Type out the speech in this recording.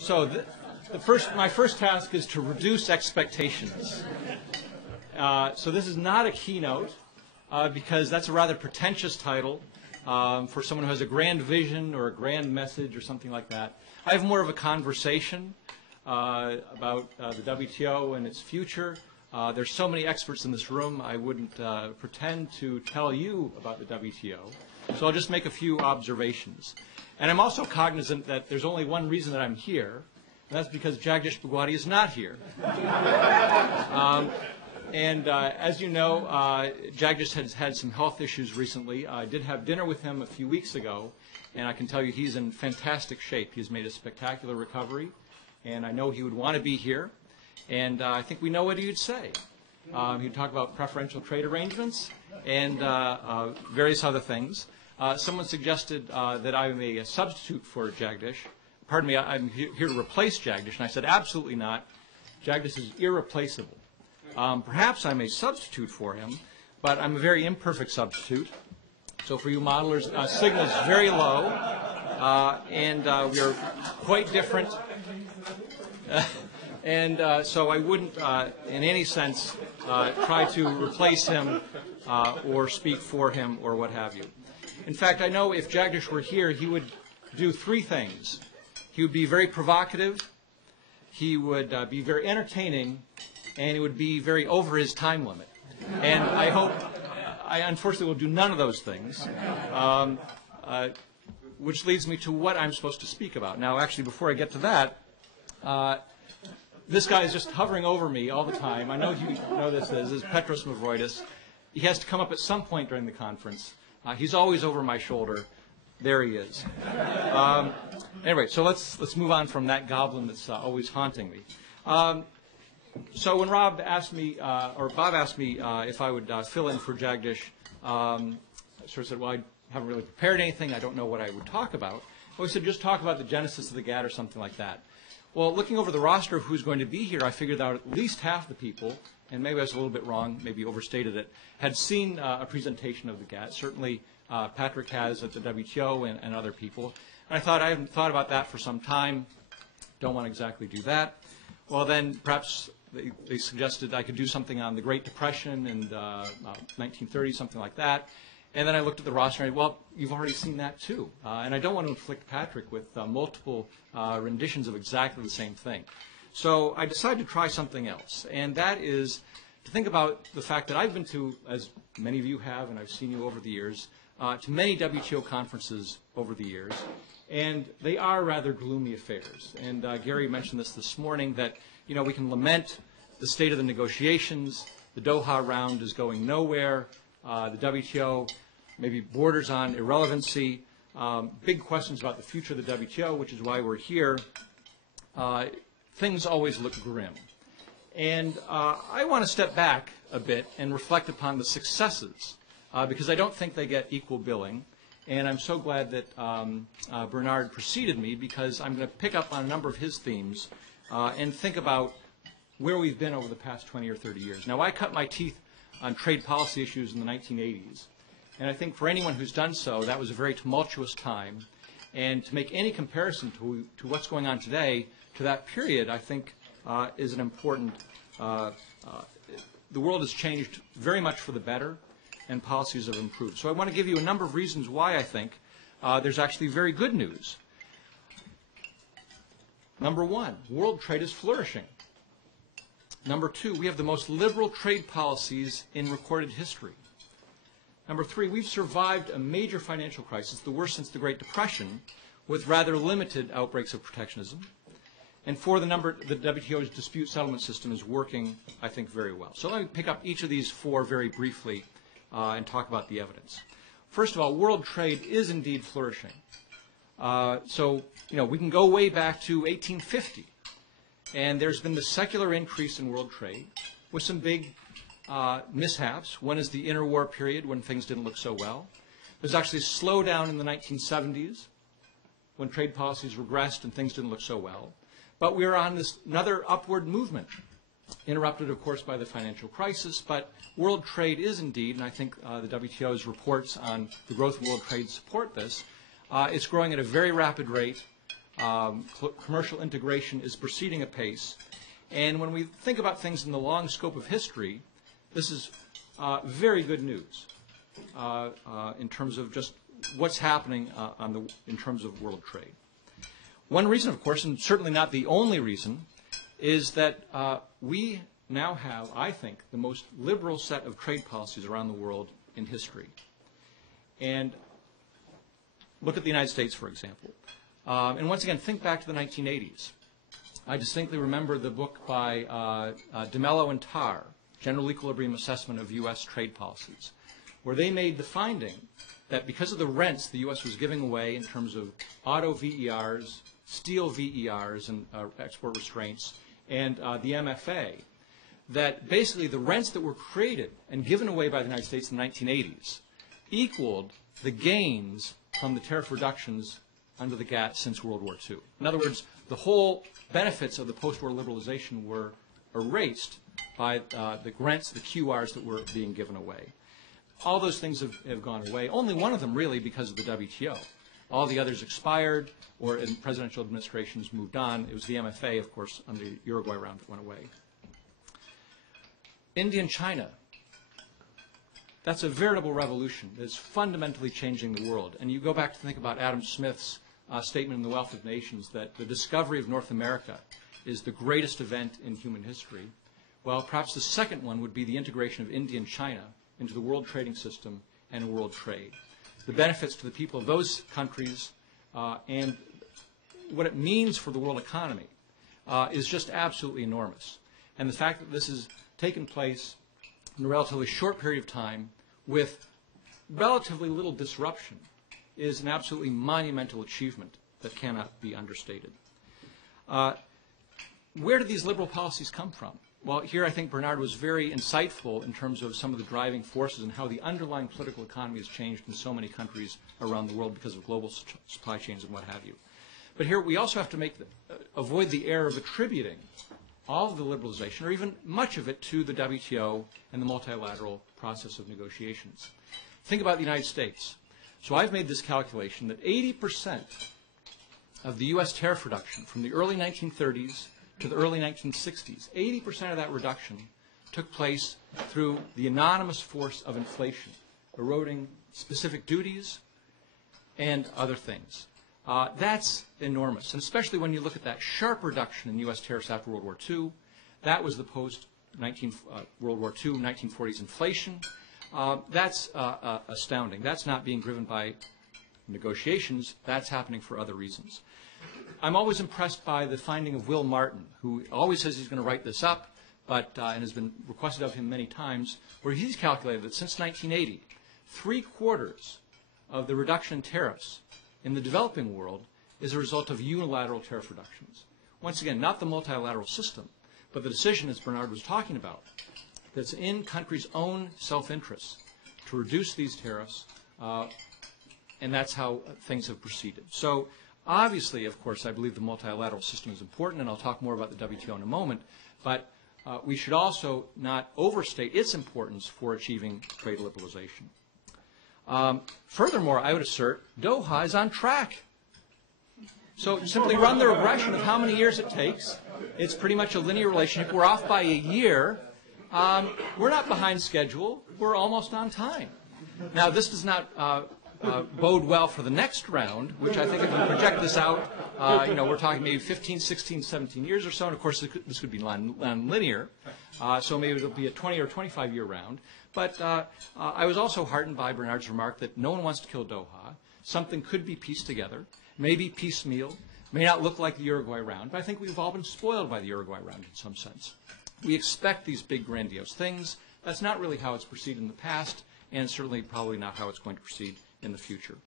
So my first task is to reduce expectations. So this is not a keynote because that's a rather pretentious title for someone who has a grand vision or a grand message or something like that. I have more of a conversation about the WTO and its future. There's so many experts in this room, I wouldn't pretend to tell you about the WTO. So I'll just make a few observations. And I'm also cognizant that there's only one reason that I'm here, and that's because Jagdish Bhagwati is not here. As you know, Jagdish has had some health issues recently. I did have dinner with him a few weeks ago, and I can tell you he's in fantastic shape. He's made a spectacular recovery, and I know he would want to be here. And I think we know what he would say. He'd talk about preferential trade arrangements and various other things. Someone suggested that I am a substitute for Jagdish. Pardon me, I'm here to replace Jagdish. And I said, absolutely not. Jagdish is irreplaceable. Perhaps I'm a substitute for him, but I'm a very imperfect substitute. So for you modelers, sigma is very low, and we are quite different. So I wouldn't, in any sense, try to replace him or speak for him or what have you. In fact, I know if Jagdish were here, he would do three things. He would be very provocative, he would be very entertaining, and he would be very over his time limit. And I unfortunately will do none of those things, which leads me to what I'm supposed to speak about. Now, actually, before I get to that, this guy is just hovering over me all the time. I know you know this is Petros Mavroidis. He has to come up at some point during the conference. He's always over my shoulder. There he is. Anyway, so let's move on from that goblin that's always haunting me. So when Bob asked me if I would fill in for Jagdish, I sort of said, well, I haven't really prepared anything. I don't know what I would talk about. Well, he said, just talk about the genesis of the GATT or something like that. Well, looking over the roster of who's going to be here, I figured out at least half the people, and maybe I was a little bit wrong, maybe overstated it, had seen a presentation of the GATT. Certainly Patrick has at the WTO and other people. And I thought, I haven't thought about that for some time. Don't want to exactly do that. Well, then perhaps they suggested I could do something on the Great Depression and 1930, something like that. And then I looked at the roster and I said, well, you've already seen that too. And I don't want to inflict Patrick with multiple renditions of exactly the same thing. So I decided to try something else. And that is to think about the fact that I've been to, as many of you have, and I've seen you over the years, to many WTO conferences over the years. And they are rather gloomy affairs. And Gary mentioned this morning, that we can lament the state of the negotiations. The Doha round is going nowhere. The WTO maybe borders on irrelevancy. Big questions about the future of the WTO, which is why we're here. Things always look grim. And I want to step back a bit and reflect upon the successes, because I don't think they get equal billing. And I'm so glad that Bernard preceded me, because I'm going to pick up on a number of his themes and think about where we've been over the past 20 or 30 years. Now, I cut my teeth on trade policy issues in the 1980s. And I think for anyone who's done so, that was a very tumultuous time. And to make any comparison to what's going on today, to that period, I think is an important, the world has changed very much for the better, and policies have improved. So I want to give you a number of reasons why I think there's actually very good news. Number one, world trade is flourishing. Number two, we have the most liberal trade policies in recorded history. Number three, we've survived a major financial crisis, the worst since the Great Depression, with rather limited outbreaks of protectionism. And four, the WTO's dispute settlement system is working, I think, very well. So let me pick up each of these four very briefly and talk about the evidence. First of all, world trade is indeed flourishing. We can go way back to 1850. And there's been the secular increase in world trade with some big mishaps. One is the interwar period when things didn't look so well. There's actually a slowdown in the 1970s when trade policies regressed and things didn't look so well. But we're on another upward movement, interrupted, of course, by the financial crisis. But world trade is indeed, and I think the WTO's reports on the growth of world trade support this, it's growing at a very rapid rate. Commercial integration is proceeding apace. And when we think about things in the long scope of history, this is very good news in terms of just what's happening in terms of world trade. One reason, of course, and certainly not the only reason, is that we now have, I think, the most liberal set of trade policies around the world in history. And look at the United States, for example. And once again, think back to the 1980s. I distinctly remember the book by DeMello and Tarr, General Equilibrium Assessment of U.S. Trade Policies, where they made the finding that because of the rents the U.S. was giving away in terms of auto VERs, steel VERs and export restraints, and the MFA, that basically the rents that were created and given away by the United States in the 1980s equaled the gains from the tariff reductions under the GATT since World War II. In other words, the whole benefits of the post-war liberalization were erased by the rents, the QRs that were being given away. All those things have gone away. Only one of them really because of the WTO. All the others expired or in presidential administrations moved on. It was the MFA, of course, under the Uruguay round that went away. India and China. That's a veritable revolution. It's fundamentally changing the world. And you go back to think about Adam Smith's statement in The Wealth of Nations that the discovery of North America is the greatest event in human history. Well, perhaps the second one would be the integration of India and China into the world trading system and world trade. The benefits to the people of those countries and what it means for the world economy is just absolutely enormous. And the fact that this has taken place in a relatively short period of time with relatively little disruption is an absolutely monumental achievement that cannot be understated. Where did these liberal policies come from? Well, here I think Bernard was very insightful in terms of some of the driving forces and how the underlying political economy has changed in so many countries around the world because of global supply chains and what have you. But here we also have to avoid the error of attributing all of the liberalization, or even much of it, to the WTO and the multilateral process of negotiations. Think about the United States. So I've made this calculation that 80% of the U.S. tariff reduction from the early 1930s to the early 1960s, 80% of that reduction took place through the anonymous force of inflation, eroding specific duties and other things. That's enormous, and especially when you look at that sharp reduction in U.S. tariffs after World War II. That was the post-World War II, 1940s inflation. That's astounding. That's not being driven by negotiations. That's happening for other reasons. I'm always impressed by the finding of Will Martin, who always says he's going to write this up, but and has been requested of him many times, where he's calculated that since 1980, 3/4 of the reduction in tariffs in the developing world is a result of unilateral tariff reductions. Once again, not the multilateral system, but the decision, as Bernard was talking about, that's in countries' own self-interest to reduce these tariffs, and that's how things have proceeded. So obviously, of course, I believe the multilateral system is important, and I'll talk more about the WTO in a moment, but we should also not overstate its importance for achieving trade liberalization. Furthermore, I would assert Doha is on track. So simply run the regression of how many years it takes. It's pretty much a linear relationship. We're off by a year. We're not behind schedule. We're almost on time. Now, this does not bode well for the next round, which I think if we project this out, we're talking maybe 15, 16, 17 years or so. And, of course, this could be non-linear. So maybe it'll be a 20 or 25-year round. But I was also heartened by Bernard's remark that no one wants to kill Doha. Something could be pieced together, maybe piecemeal, may not look like the Uruguay round, but I think we've all been spoiled by the Uruguay round in some sense. We expect these big, grandiose things. That's not really how it's proceeded in the past, and certainly probably not how it's going to proceed in the future.